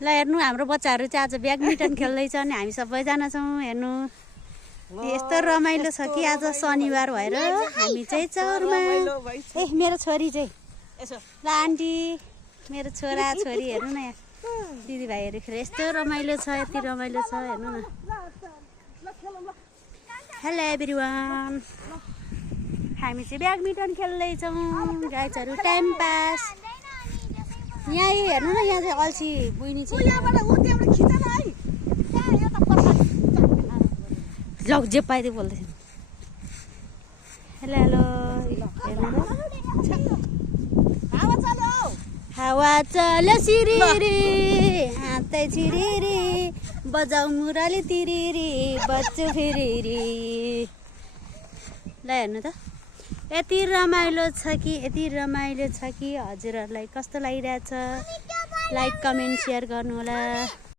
ल हेर्नु हाम्रो बच्चाहरू चाहिँ आज ब्याडमिन्टन खेल्दैछन् हामी सबैजना छौँ हेर्नु यस्तो रमाइलो छ कि आज शनिबार भएर हामी चाहिँ चौरमा ए मेरो छोरी चाहिँ ल आन्टी मेरो छोरा छोरी हेर्नु न यहाँ दिदीभाइहरू खेल यस्तो रमाइलो छ यति रमाइलो छ हेर्नु न हेलो एभ्रिवान हामी चाहिँ ब्याडमिन्टन खेल्दैछौँ गाइजहरू टाइम पास यहीँ हेर्नु न यहाँ चाहिँ अल्छी बुइनी चाहिँ लग जे पाइदियो बोल्दैछ हेलो हेलो हेर्नु हावा चल्यो सिरिरी हातै छिरिरी बजाउ मुरली तिरिरी बच्चु फिरिरी ल हेर्नु त यति रमाइलो छ कि हजुरहरूलाई कस्तो लागिरहेछ लाइक कमेन्ट सेयर गर्नु होला।